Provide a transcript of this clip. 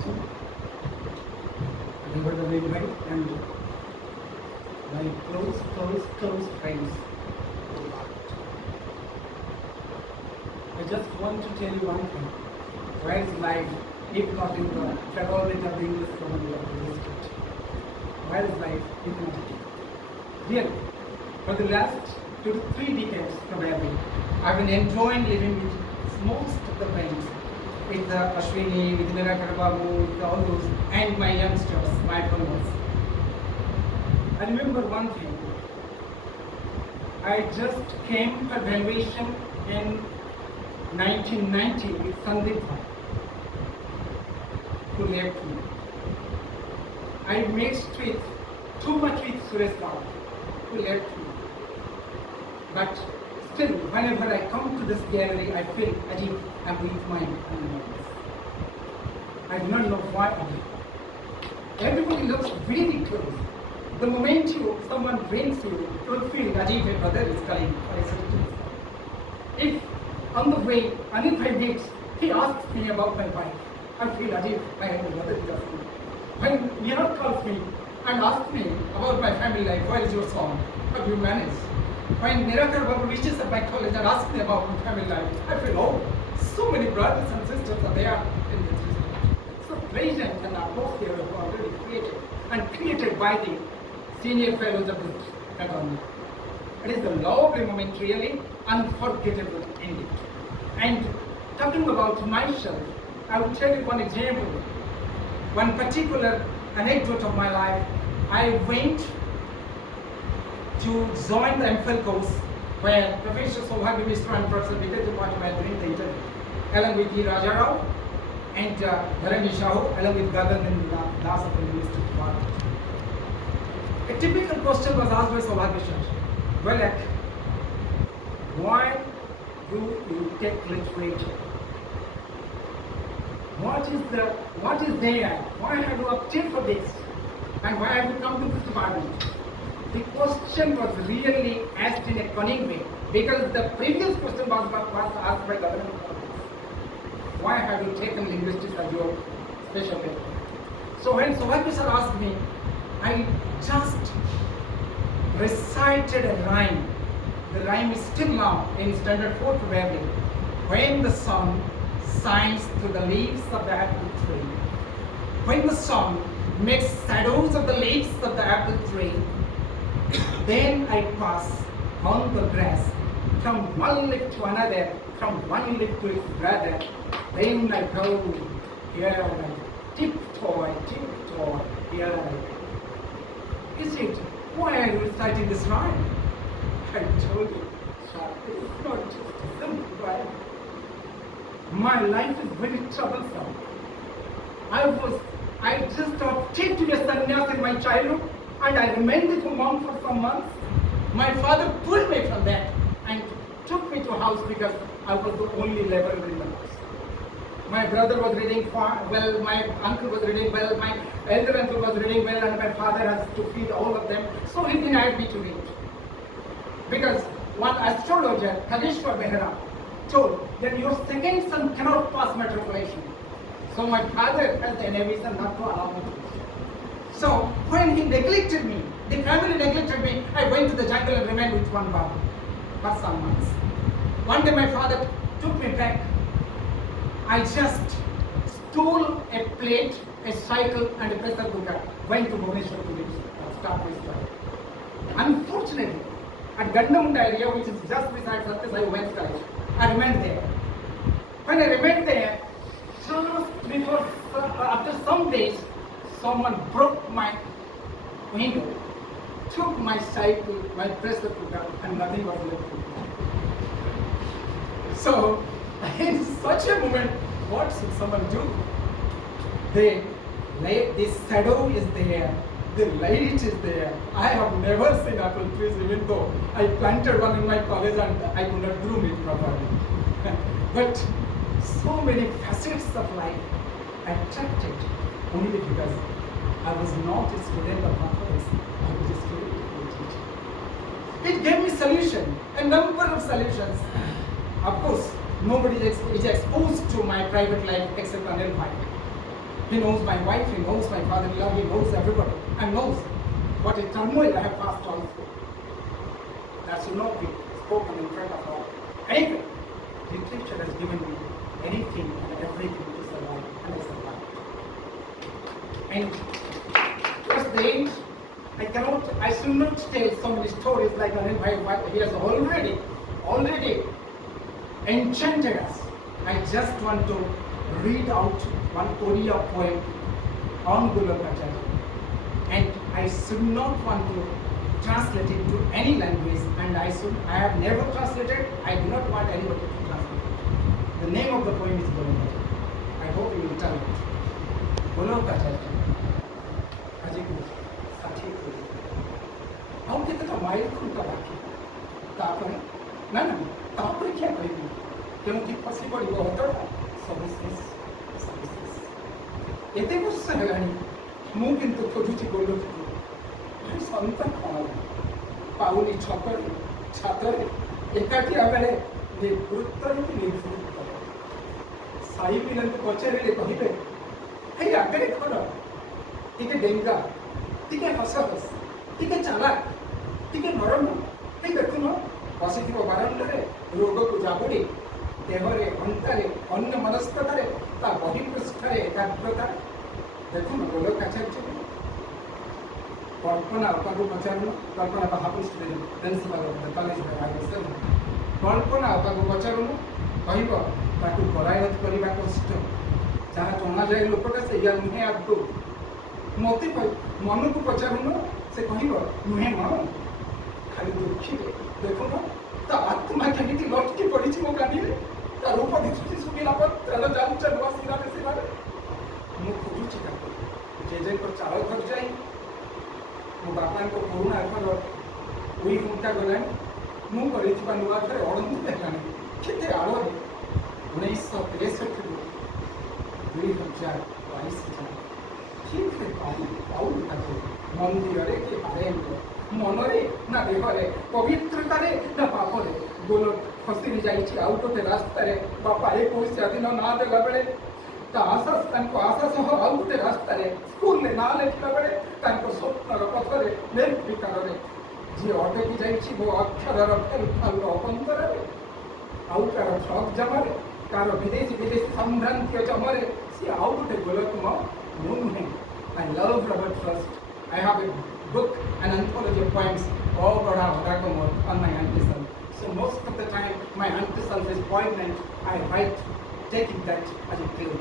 teaching. Remember the name right? And my close friends. I just want to tell you one thing. Where is life if not in the federalism of the English Commonwealth of the district? Where is life if not in it? Really, for the last 2 to 3 decades probably, I've been enjoying living with most of the friends, with Ashwini, with Nirakar Babu, with all those, and my youngsters, my followers. I remember one thing. I just came for graduation in 1990 with Sandeep Bhai, who left me. I mixed with too much with Suresh Rao, who left me. But still, whenever I come to this gallery, I feel as if I'm with my animals. I do not know why I do. Everybody looks very close. The moment someone brings you, you will feel as if a brother is coming or a sister is coming. If on the way, Anil Bhai meets, he asks me about my wife, I feel as if my elder brother is asking me. When Nihal calls me and asks me about my family life, where is your son? How do you manage? When Nirakar Babu reaches at my college and asks me about my family life, I feel, oh, so many brothers and sisters are there in this district. So pleasant an atmosphere was already created by the senior fellows of this academy. It is a lovely moment, really unforgettable indeed. And talking about myself, I will tell you one example, one particular anecdote of my life. I went to join the MPhil course where Professor Saubhagya Mishra and Professor Vijay Tripathi were doing the interview, along with E. Raja Rao and Dharanji Shahu, along with Gagan and Das of the University of Bharat. A typical question was asked by Saubhagya Shah. Golok, why do you take literature? What is there? Why have you opted for this? And why have you come to this department? The question was really asked in a cunning way, because the previous question was asked by government. Why have you taken linguistics as your special paper? So when Saubhagya sir asked me, I just recited a rhyme. The rhyme is still now in standard 4 probably. When the sun shines through the leaves of the apple tree, when the sun makes shadows of the leaves of the apple tree, then I pass on the grass from one leaf to another, from one leaf to its brother. Then I go, here I tiptoe, here I go. Is it, why are you reciting this rhyme? I told you, sir, it is not just a simple rhyme. My life is very troublesome. I just opted to be a sannyas in my childhood, and I remained with a monk for some months. My father pulled me from that and took me to a house because I was the only laborer in the house. My brother was reading well, my uncle was reading well, my elder uncle was reading well, and my father has to feed all of them, so he denied me to read. Because one astrologer, Kageshwar Behra, told that your second son cannot pass matriculation. So my father has the inhibition not to allow me to read. So when he neglected me, the family neglected me, I went to the jungle and remained with one Babu for some months. One day my father took me back. I just stole a plate, a cycle and a pressure cooker, went to Bhubaneswar to start my study. Unfortunately, at Gandamunda area, which is just beside Satyasai Women's College, I remained there. When I remained there, just before, after some days, someone broke my window, took my cycle, my pressure cooker, and nothing was left. So, in such a moment, what should someone do? The shadow is there, the light is there. I have never seen apple trees, even though I planted one in my college and I could not groom it properly. But so many facets of life attracted only because I was not a student of mathematics, I was a student of literature. It gave me solution, a number of solutions. Of course, nobody is exposed to my private life except Anil Bhai. He knows my wife, he knows my father-in-law, he knows everybody, and knows what a turmoil I have passed on through. That should not be spoken in front of all. Anyway, literature has given me anything and everything to survive, and I survived. And towards the end, I should not tell so many stories like Anil Bhai. He has already enchanted us. I just want to read out one Oriya poem on Golok. And I should not want to translate it to any language, and I have never translated. I do not want anybody to translate it. The name of the poem is Golok. I hope you will tell it. Golok Aji ko sathi ko. How did the mile come to back? Tapare? No. Tapare kya kari? क्योंकि possible वो होता है services. ଏତେ ବର୍ଷ ହେଲାଣି ମୁଁ କିନ୍ତୁ ଖୋଜୁଛି ଗୋଲକକୁ। ସନ୍ତାନ କ'ଣ ପାଉନି ଛକରେ ଛାତରେ ଏକାଠିଆ ବେଳେ ନିବୃତ୍ତରେ କି ନିର୍ବୃତ୍ତରେ ସାଇ ପିଲାଙ୍କୁ ପଚାରିଲେ କହିବେ ହେଇ ଆଗରେ କ'ଣ ଟିକେ ଡେଙ୍ଗା ଟିକେ ହସ ଟିକେ ଚାଲାକ ଟିକେ ନରମ ହେଇ ଦେଖୁନ ବସିଥିବ ବାରଣ୍ଡାରେ ରୋଗକୁ ଜାବୁଡ଼ି ଦେହରେ ଅଣ୍ଟାରେ ଅନ୍ୟ ମନସ୍କତାରେ ତା ବହି ପୃଷ୍ଠରେ ଏକାଗ୍ରତା ଦେଖୁନ ଗୋଲକ ଆଚାର୍ଯ୍ୟ କଳ୍ପନା ଅପାକୁ ପଚାରୁନ କଳ୍ପନା ବାହାପୁର ପ୍ରିନ୍ସିପାଲ କଲେଜ କଳ୍ପନା ଅପାକୁ ପଚାରୁନ କହିବ ତାକୁ କରାୟତ କରିବା କଷ୍ଟ ଯାହା ଜଣାଯାଏ ଲୋକଟା ସେଇଆ ନୁହେଁ ଆଦୌ ମୋତେ ମନକୁ ପଚାରୁନ ସେ କହିବ ନୁହେଁ ମ ଖାଲି ଦୁଃଖୀରେ ଦେଖୁନ ତା ଆତ୍ମା କେମିତି ଲଟକି ପଡ଼ିଛି ମୋ କାନିରେ ତା ରୂପ ଦିଶୁଛି ଶୁଖିଲା ପତ୍ର ଚାଲୁଛ ନୂଆ ଶିରାରେ ମୁଁ ଖୋଜୁଛି ତାକୁ ଜେଜେଙ୍କ ଚାଳ ଘର ଯାଇ ମୋ ବାପାଙ୍କ ପୁରୁଣା ଘର ଉଇ ଘଣ୍ଟା ଗଲାଣି ମୁଁ କରିଥିବା ନୂଆ ଘରେ ଅଳନ୍ଧି ହେଲାଣି କେତେ ଆଳରେ 1963 2022 ଠିକରେ ପାଉନି ତାକୁ ମନ୍ଦିରରେ କି ହାରେଣ୍ଡ ମନରେ ନା ଦେହରେ ପବିତ୍ରତାରେ ନା ପାପରେ ଗୋଲକ ଖସିରି ଯାଇଛି ଆଉ ଗୋଟେ ରାସ୍ତାରେ ବାପା 21 ଦିନ ନାଁ ଦେଲା ବେଳେ ତାଙ୍କ ଆଶା ସହ ଆଉ ଗୋଟେ ରାସ୍ତାରେ ସ୍କୁଲରେ ନାଁ ଲେଖିଲା ବେଳେ ତାଙ୍କ ସ୍ୱପ୍ନର ପଥରେ ନିର୍ବିକାରରେ ଯିଏ ଅଟକି ଯାଇଛି ମୋ ଅକ୍ଷରର ଫେରଫାଲର ଅପନ୍ତରରେ ଆଉ କାହାର ଠକ୍ ଜମାରେ କାହାର ବିଦେଶୀ ସମ୍ଭ୍ରାନ୍ତୀୟ ଚମରେ ସିଏ ଆଉ ଗୋଟେ ଗୋଲକ ମୁଁ ନୁହେଁ। I love Robert Frost. I have a book, an anthology of poems, all about Ragamot on my anti-self. So most of the time, my anti-self is poignant. I write taking that as a clue.